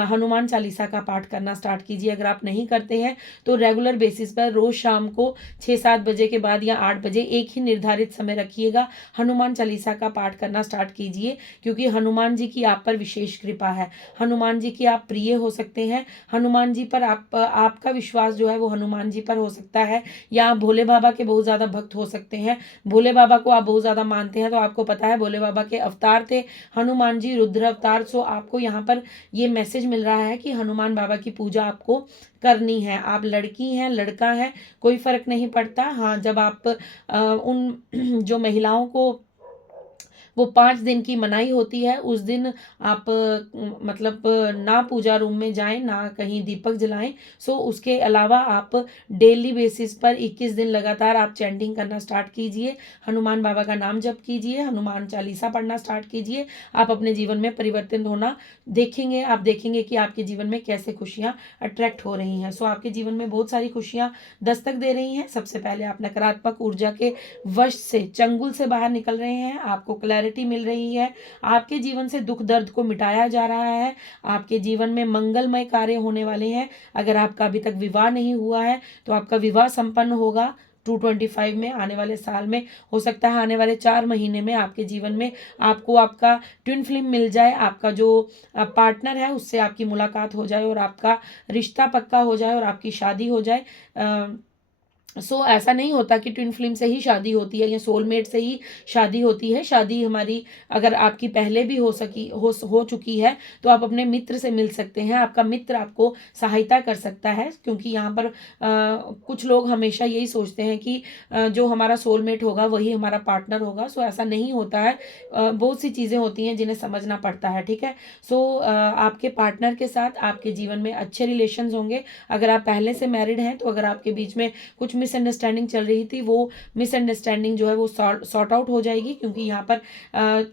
हनुमान चालीसा का पाठ करना स्टार्ट कीजिए। अगर आप नहीं करते हैं तो रेगुलर बेसिस पर रोज शाम को 6-7 बजे के बाद या 8 बजे एक ही निर्धारित समय रखिएगा, हनुमान चालीसा का पाठ करना स्टार्ट कीजिए, क्योंकि हनुमान जी की आप पर विशेष कृपा है। हनुमान जी की आप प्रिय हो सकते हैं, हनुमान जी पर आपका विश्वास जो है वो हनुमान जी पर हो सकता है, या आप भोले बाबा के बहुत ज़्यादा भक्त हो सकते हैं। भोले बाबा को आप बहुत ज़्यादा मानते हैं, तो आपको पता है भोले बाबा के अवतार थे हनुमान जी, रुद्र अवतार। सो आपको यहाँ पर ये मैसेज मिल रहा है कि हनुमान बाबा की पूजा आपको करनी है। आप लड़की हैं, लड़का है, कोई फर्क नहीं पड़ता। हाँ, जब आप उन जो महिलाओं को वो 5 दिन की मनाई होती है, उस दिन आप मतलब ना पूजा रूम में जाएं, ना कहीं दीपक जलाएं। सो उसके अलावा आप डेली बेसिस पर 21 दिन लगातार आप चैंटिंग करना स्टार्ट कीजिए, हनुमान बाबा का नाम जप कीजिए, हनुमान चालीसा पढ़ना स्टार्ट कीजिए। आप अपने जीवन में परिवर्तन होना देखेंगे, आप देखेंगे कि आपके जीवन में कैसे खुशियाँ अट्रैक्ट हो रही हैं। सो आपके जीवन में बहुत सारी खुशियाँ दस्तक दे रही हैं। सबसे पहले आप नकारात्मक ऊर्जा के वश से, चंगुल से बाहर निकल रहे हैं, आपको क्लैरिटी मिल रही है, आपके जीवन से दुख दर्द को मिटाया जा रहा है, आपके जीवन में मंगलमय कार्य होने वाले हैं। अगर आपका अभी तक विवाह नहीं हुआ है तो आपका विवाह संपन्न होगा 225 में, आने वाले साल में। हो सकता है आने वाले 4 महीने में आपके जीवन में आपको आपका ट्विन फ्लेम मिल जाए, आपका जो पार्टनर है उससे आपकी मुलाकात हो जाए, और आपका रिश्ता पक्का हो जाए, और आपकी शादी हो जाए। सो ऐसा नहीं होता कि ट्विन फ्लेम से ही शादी होती है, या सोलमेट से ही शादी होती है। शादी हमारी अगर आपकी पहले भी हो चुकी है, तो आप अपने मित्र से मिल सकते हैं, आपका मित्र आपको सहायता कर सकता है। क्योंकि यहाँ पर कुछ लोग हमेशा यही सोचते हैं कि जो हमारा सोलमेट होगा वही हमारा पार्टनर होगा। सो ऐसा नहीं होता है, बहुत सी चीज़ें होती हैं जिन्हें समझना पड़ता है। ठीक है, सो आपके पार्टनर के साथ आपके जीवन में अच्छे रिलेशंस होंगे। अगर आप पहले से मैरिड हैं तो अगर आपके बीच में कुछ मिसअंडरस्टैंडिंग चल रही थी वो मिसअंडरस्टैंडिंग जो है वो सॉर्ट आउट हो जाएगी, क्योंकि यहाँ पर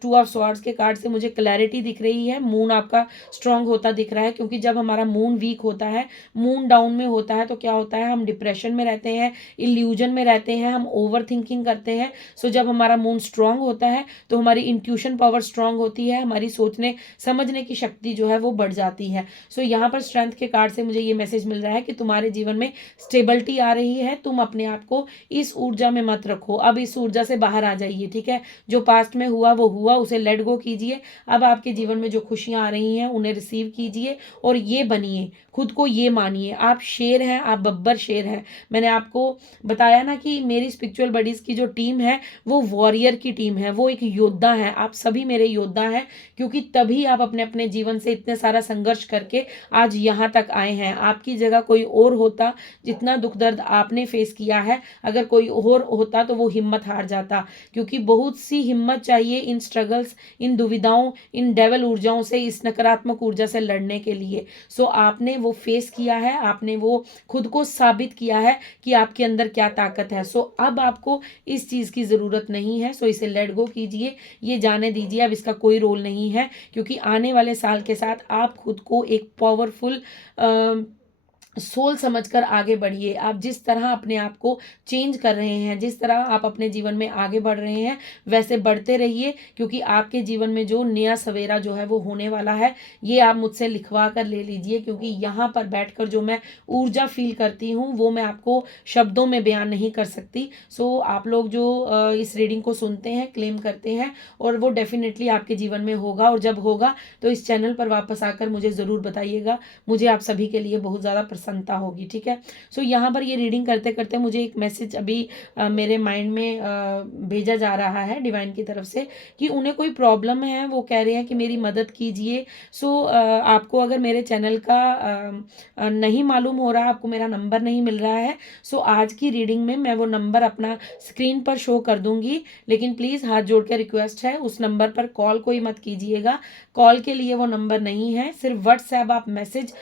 2 ऑफ स्वॉर्ड्स के कार्ड से मुझे क्लैरिटी दिख रही है। मून आपका स्ट्रांग होता दिख रहा है, क्योंकि जब हमारा मून वीक होता है, मून डाउन में होता है, तो क्या होता है, हम डिप्रेशन में रहते हैं, इल्यूजन में रहते हैं, हम ओवर थिंकिंग करते हैं। सो जब हमारा मून स्ट्रांग होता है तो हमारी इंट्यूशन पावर स्ट्रांग होती है, हमारी सोचने समझने की शक्ति जो है वो बढ़ जाती है। सो यहाँ पर स्ट्रेंथ के कार्ड से मुझे ये मैसेज मिल रहा है कि तुम्हारे जीवन में स्टेबिलिटी आ रही है। तुम अपने आप को इस ऊर्जा में मत रखो, अब इस ऊर्जा से बाहर आ जाइए। ठीक है, जो पास्ट में हुआ वो हुआ, उसे लेट गो कीजिए। अब आपके जीवन में जो खुशियां आ रही हैं उन्हें रिसीव कीजिए और ये बनिए, खुद को ये मानिए, आप शेर हैं, आप बब्बर शेर हैं। मैंने आपको बताया ना कि मेरी स्पिरिचुअल बडीज की जो टीम है वो वॉरियर की टीम है, वो एक योद्धा है। आप सभी मेरे योद्धा हैं, क्योंकि तभी आप अपने अपने जीवन से इतने सारा संघर्ष करके आज यहाँ तक आए हैं। आपकी जगह कोई और होता, जितना दुख दर्द आपने फेस किया है, अगर कोई और होता तो वो हिम्मत हार जाता, क्योंकि बहुत सी हिम्मत चाहिए इन स्ट्रगल्स, इन दुविधाओं, इन डेवल ऊर्जाओं से, इस नकारात्मक ऊर्जा से लड़ने के लिए। सो आपने वो फेस किया है, आपने वो खुद को साबित किया है कि आपके अंदर क्या ताकत है। सो अब आपको इस चीज़ की ज़रूरत नहीं है। सो इसे लेट गो कीजिए, ये जाने दीजिए अब इसका कोई रोल नहीं है, क्योंकि आने वाले साल के साथ आप खुद को एक पावरफुल सोल समझकर आगे बढ़िए। आप जिस तरह अपने आप को चेंज कर रहे हैं, जिस तरह आप अपने जीवन में आगे बढ़ रहे हैं, वैसे बढ़ते रहिए, क्योंकि आपके जीवन में जो नया सवेरा जो है वो होने वाला है, ये आप मुझसे लिखवा कर ले लीजिए, क्योंकि यहाँ पर बैठकर जो मैं ऊर्जा फील करती हूँ वो मैं आपको शब्दों में बयान नहीं कर सकती। सो आप लोग जो इस रीडिंग को सुनते हैं, क्लेम करते हैं, और वो डेफिनेटली आपके जीवन में होगा, और जब होगा तो इस चैनल पर वापस आकर मुझे ज़रूर बताइएगा। मुझे आप सभी के लिए बहुत ज़्यादा प्रसन्नता होगी। ठीक है, सो यहाँ पर ये रीडिंग करते करते मुझे एक मैसेज अभी मेरे माइंड में भेजा जा रहा है डिवाइन की तरफ से, कि उन्हें कोई प्रॉब्लम है, वो कह रहे हैं कि मेरी मदद कीजिए। सो आपको अगर मेरे चैनल का नहीं मालूम हो रहा, आपको मेरा नंबर नहीं मिल रहा है, सो आज की रीडिंग में मैं वो नंबर अपना स्क्रीन पर शो कर दूंगी, लेकिन प्लीज़ हाथ जोड़ के रिक्वेस्ट है, उस नंबर पर कॉल कोई मत कीजिएगा। कॉल के लिए वो नंबर नहीं है, सिर्फ व्हाट्सएप आप मैसेज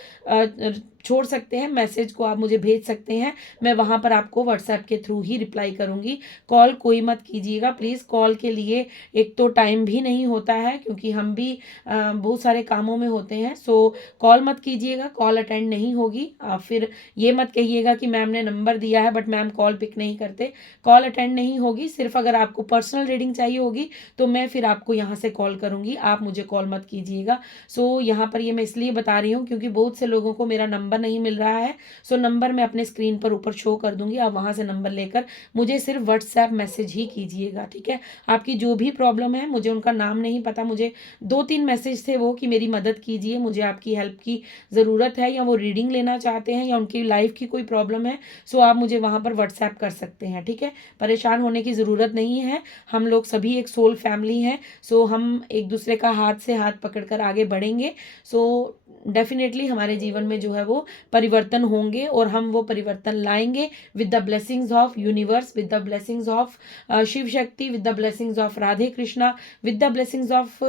छोड़ सकते हैं, मैसेज को आप मुझे भेज सकते हैं, मैं वहाँ पर आपको व्हाट्सएप के थ्रू ही रिप्लाई करूँगी। कॉल कोई मत कीजिएगा प्लीज़, कॉल के लिए एक तो टाइम भी नहीं होता है, क्योंकि हम भी बहुत सारे कामों में होते हैं। सो कॉल मत कीजिएगा, कॉल अटेंड नहीं होगी। आप फिर ये मत कहिएगा कि मैम ने नंबर दिया है बट मैम कॉल पिक नहीं करते, कॉल अटेंड नहीं होगी। सिर्फ अगर आपको पर्सनल रीडिंग चाहिए होगी तो मैं फिर आपको यहाँ से कॉल करूँगी, आप मुझे कॉल मत कीजिएगा। सो यहाँ पर ये मैं इसलिए बता रही हूँ क्योंकि बहुत से लोगों को मेरा नंबर नहीं मिल रहा है। सो नंबर मैं अपने स्क्रीन पर ऊपर शो कर दूंगी, आप वहां से नंबर लेकर मुझे सिर्फ व्हाट्सएप मैसेज ही कीजिएगा। ठीक है, आपकी जो भी प्रॉब्लम है, मुझे उनका नाम नहीं पता, मुझे 2-3 मैसेज थे वो कि मेरी मदद कीजिए, मुझे आपकी हेल्प की ज़रूरत है, या वो रीडिंग लेना चाहते हैं, या उनकी लाइफ की कोई प्रॉब्लम है। सो आप मुझे वहाँ पर व्हाट्सएप कर सकते हैं। ठीक है, परेशान होने की ज़रूरत नहीं है, हम लोग सभी एक सोल फैमिली हैं। सो हम एक दूसरे का हाथ से हाथ पकड़कर आगे बढ़ेंगे। सो डेफिनेटली हमारे जीवन में जो है वो परिवर्तन होंगे, और हम वो परिवर्तन लाएंगे with the blessings of universe, with the blessings of Shiv Shakti, with the blessings of Radhe Krishna, with the blessings of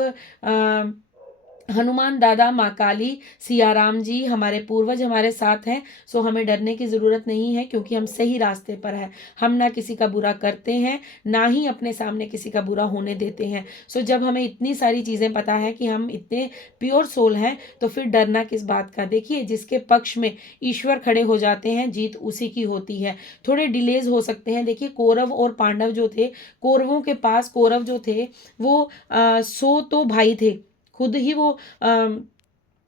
Hanuman दादा, माँ काली, सिया राम जी, हमारे पूर्वज हमारे साथ हैं। सो हमें डरने की ज़रूरत नहीं है, क्योंकि हम सही रास्ते पर हैं। हम ना किसी का बुरा करते हैं, ना ही अपने सामने किसी का बुरा होने देते हैं। सो जब हमें इतनी सारी चीज़ें पता है कि हम इतने प्योर सोल हैं, तो फिर डरना किस बात का। देखिए, जिसके पक्ष में ईश्वर खड़े हो जाते हैं, जीत उसी की होती है। थोड़े डिलेज हो सकते हैं। देखिए, कौरव और पांडव जो थे, कौरवों के पास कौरव जो थे वो 100 तो भाई थे, खुद ही वो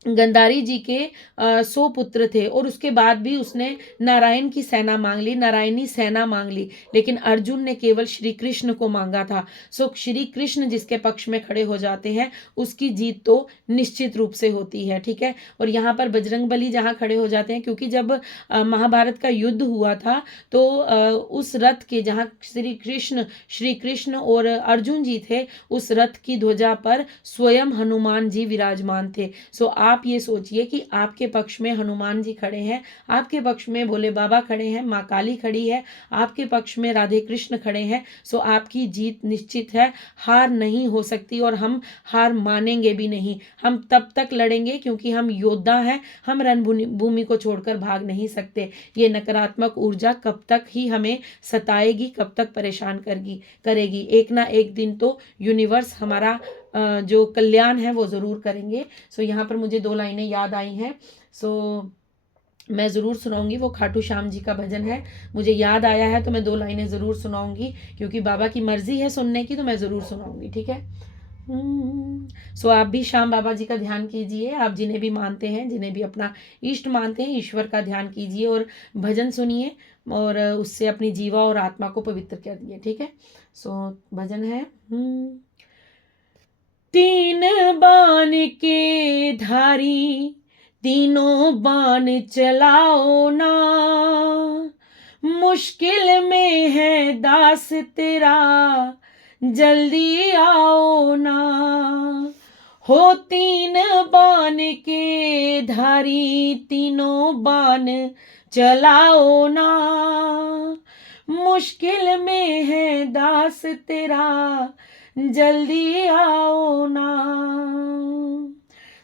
गंधारी जी के 100 पुत्र थे, और उसके बाद भी उसने नारायण की सेना मांग ली, नारायणी सेना मांग ली, लेकिन अर्जुन ने केवल श्री कृष्ण को मांगा था। सो श्री कृष्ण जिसके पक्ष में खड़े हो जाते हैं उसकी जीत तो निश्चित रूप से होती है। ठीक है, और यहाँ पर बजरंग बली जहाँ खड़े हो जाते हैं, क्योंकि जब महाभारत का युद्ध हुआ था तो उस रथ के जहाँ श्री कृष्ण और अर्जुन जी थे, उस रथ की ध्वजा पर स्वयं हनुमान जी विराजमान थे। सो आप आप ये सोचिए कि आपके पक्ष में हनुमान जी खड़े हैं, आपके पक्ष में भोले बाबा खड़े हैं, माँ काली खड़ी है, आपके पक्ष में राधे कृष्ण खड़े हैं। सो आपकी जीत निश्चित है, हार नहीं हो सकती और हम हार मानेंगे भी नहीं। हम तब तक लड़ेंगे क्योंकि हम योद्धा हैं, हम रणभूमि को छोड़कर भाग नहीं सकते। ये नकारात्मक ऊर्जा कब तक ही हमें सताएगी, कब तक परेशान करेगी। एक ना एक दिन तो यूनिवर्स हमारा जो कल्याण है वो ज़रूर करेंगे। सो यहाँ पर मुझे 2 लाइनें याद आई हैं, सो मैं ज़रूर सुनाऊंगी। वो खाटू श्याम जी का भजन है, मुझे याद आया है तो मैं 2 लाइनें ज़रूर सुनाऊंगी, क्योंकि बाबा की मर्जी है सुनने की, तो मैं ज़रूर सुनाऊंगी, ठीक है। सो आप भी श्याम बाबा जी का ध्यान कीजिए, आप जिन्हें भी मानते हैं, जिन्हें भी अपना इष्ट मानते हैं, ईश्वर का ध्यान कीजिए और भजन सुनिए और उससे अपनी जीवा और आत्मा को पवित्र करिए, ठीक है। सो भजन है, 3 बाण के धारी तीनों बाण चलाओ ना, मुश्किल में है दास तेरा जल्दी आओ ना। हो 3 बाण के धारी तीनों बाण चलाओ ना, मुश्किल में है दास तेरा जल्दी आओ ना।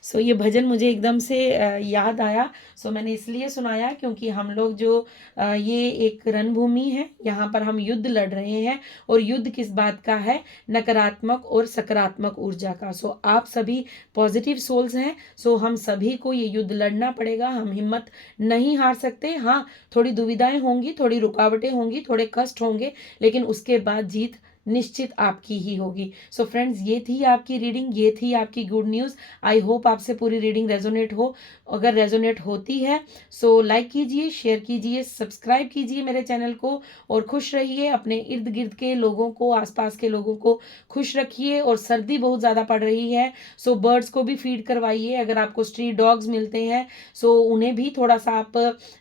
सो ये भजन मुझे एकदम से याद आया। सो मैंने इसलिए सुनाया क्योंकि हम लोग जो ये एक रणभूमि है, यहाँ पर हम युद्ध लड़ रहे हैं और युद्ध किस बात का है, नकारात्मक और सकारात्मक ऊर्जा का। सो आप सभी पॉजिटिव सोल्स हैं, सो हम सभी को ये युद्ध लड़ना पड़ेगा, हम हिम्मत नहीं हार सकते। हाँ, थोड़ी दुविधाएं होंगी, थोड़ी रुकावटें होंगी, थोड़े कष्ट होंगे, लेकिन उसके बाद जीत निश्चित आपकी ही होगी। सो फ्रेंड्स, ये थी आपकी रीडिंग, ये थी आपकी गुड न्यूज़। आई होप आपसे पूरी रीडिंग रेजोनेट हो। अगर रेजोनेट होती है सो लाइक कीजिए, शेयर कीजिए, सब्सक्राइब कीजिए मेरे चैनल को और खुश रहिए। अपने इर्द गिर्द के लोगों को, आसपास के लोगों को खुश रखिए। और सर्दी बहुत ज़्यादा पड़ रही है, सो बर्ड्स को भी फीड करवाइए। अगर आपको स्ट्रीट डॉग्स मिलते हैं सो उन्हें भी थोड़ा सा आप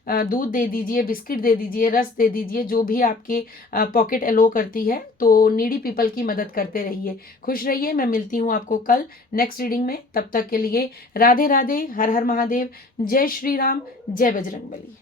दूध दे दीजिए, बिस्किट दे दीजिए, रस दे दीजिए, जो भी आपके पॉकेट अलो करती है। तो नीडी पीपल की मदद करते रहिए। खुश रहिए। मैं मिलती हूँ आपको कल नेक्स्ट रीडिंग में। तब तक के लिए राधे राधे, हर हर महादेव, जय श्री राम, जय बजरंगबली।